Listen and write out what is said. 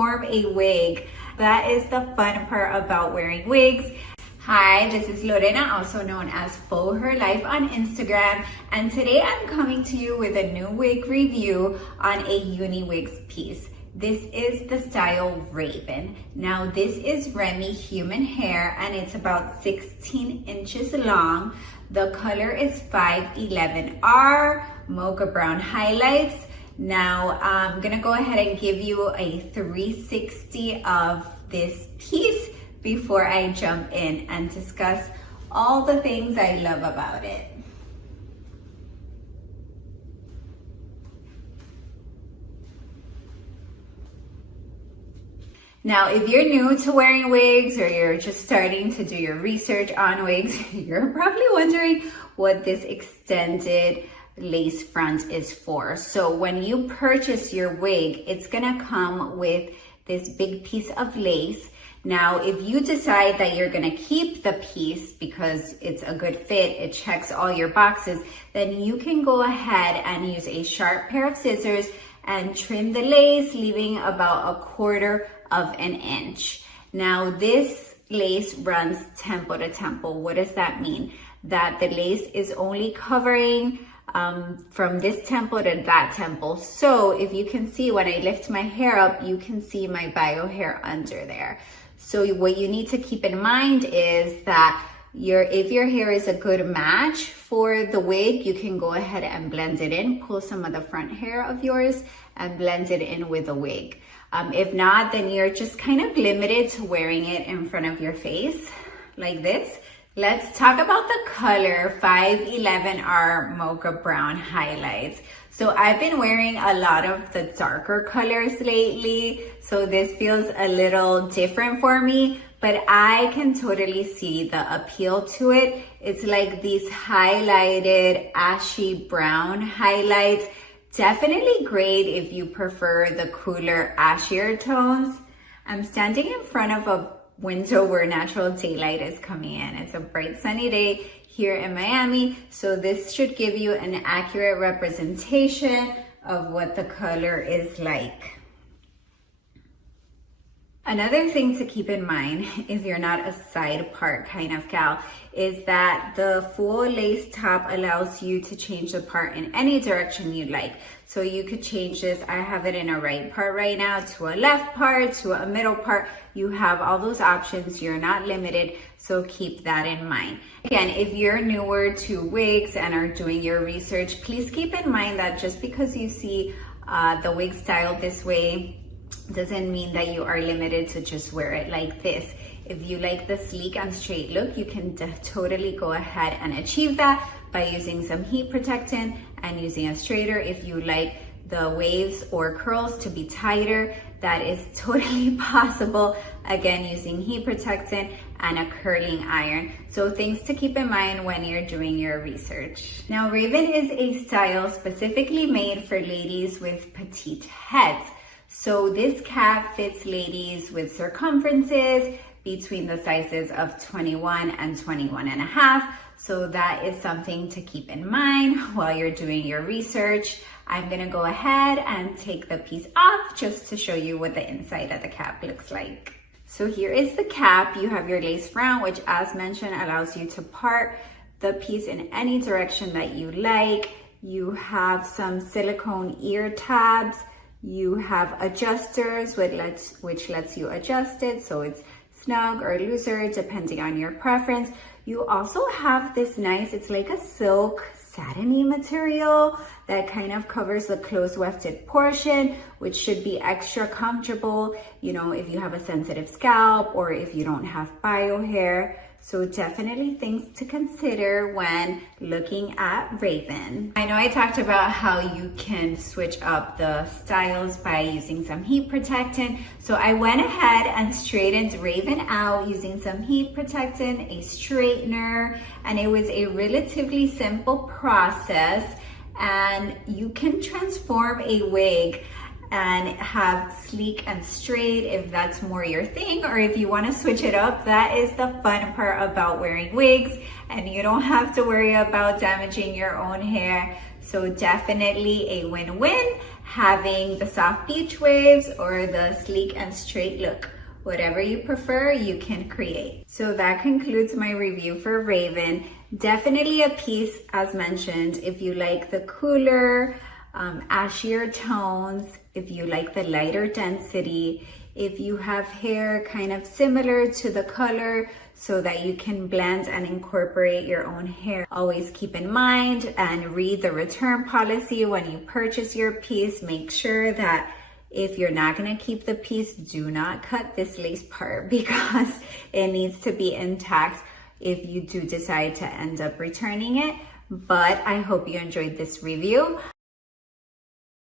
transform a wig. That is the fun part about wearing wigs. Hi, this is Lorena, also known as Faux Her Life on Instagram, and today I'm coming to you with a new wig review on a UniWigs piece. This is the style Raven. Now this is Remy human hair and it's about 16 inches long. The color is 511R, mocha brown highlights. Now I'm gonna go ahead and give you a 360 of this piece before I jump in and discuss all the things I love about it. Now, if you're new to wearing wigs or you're just starting to do your research on wigs, you're probably wondering what this extended lace front is for. So when you purchase your wig, it's gonna come with this big piece of lace. Now, if you decide that you're gonna keep the piece because it's a good fit, it checks all your boxes, then you can go ahead and use a sharp pair of scissors and trim the lace, leaving about 1/4 of an inch. Now, this lace runs temple to temple. What does that mean? That the lace is only covering from this temple to that temple. So if you can see, when I lift my hair up, you can see my bio hair under there. So what you need to keep in mind is that if your hair is a good match for the wig, you can go ahead and blend it in, pull some of the front hair of yours and blend it in with a wig. If not, then you're just kind of limited to wearing it in front of your face like this. Let's talk about the color 511R mocha brown highlights. So I've been wearing a lot of the darker colors lately, so this feels a little different for me, but I can totally see the appeal to it. It's like these highlighted ashy brown highlights. Definitely great if you prefer the cooler ashier tones. I'm standing in front of a window where natural daylight is coming in. It's a bright sunny day here in Miami, so this should give you an accurate representation of what the color is like. Another thing to keep in mind, if you're not a side part kind of gal, is that the full lace top allows you to change the part in any direction you like. So you could change this, I have it in a right part right now, to a left part, to a middle part. You have all those options, you're not limited, so keep that in mind. Again, if you're newer to wigs and are doing your research, please keep in mind that just because you see the wig style this way, doesn't mean that you are limited to just wear it like this. If you like the sleek and straight look, you can totally go ahead and achieve that by using some heat protectant and using a straighter. If you like the waves or curls to be tighter, that is totally possible. Again, using heat protectant and a curling iron. So things to keep in mind when you're doing your research. Now, Raven is a style specifically made for ladies with petite heads. So this cap fits ladies with circumferences between the sizes of 21 and 21.5. So that is something to keep in mind while you're doing your research. I'm gonna go ahead and take the piece off just to show you what the inside of the cap looks like. So here is the cap. You have your lace front, which as mentioned allows you to part the piece in any direction that you like. You have some silicone ear tabs. You have adjusters, which lets you adjust it so it's snug or looser depending on your preference. You also have this nice, it's like a silk satiny material that kind of covers the close wefted portion, which should be extra comfortable, you know, if you have a sensitive scalp or if you don't have bio hair. So definitely things to consider when looking at Raven. I know I talked about how you can switch up the styles by using some heat protectant. So I went ahead and straightened Raven out using some heat protectant, a straightener, and it was a relatively simple process. And you can transform a wig and have sleek and straight if that's more your thing, or if you want to switch it up. That is the fun part about wearing wigs, and you don't have to worry about damaging your own hair. So definitely a win-win. having the soft beach waves or the sleek and straight look. Whatever you prefer, you can create. So that concludes my review for Raven. Definitely a piece, as mentioned, if you like the cooler, ashier tones, if you like the lighter density, if you have hair kind of similar to the color so that you can blend and incorporate your own hair. Always keep in mind and read the return policy when you purchase your piece. Make sure that if you're not gonna keep the piece, do not cut this lace part because it needs to be intact if you do decide to end up returning it. But I hope you enjoyed this review.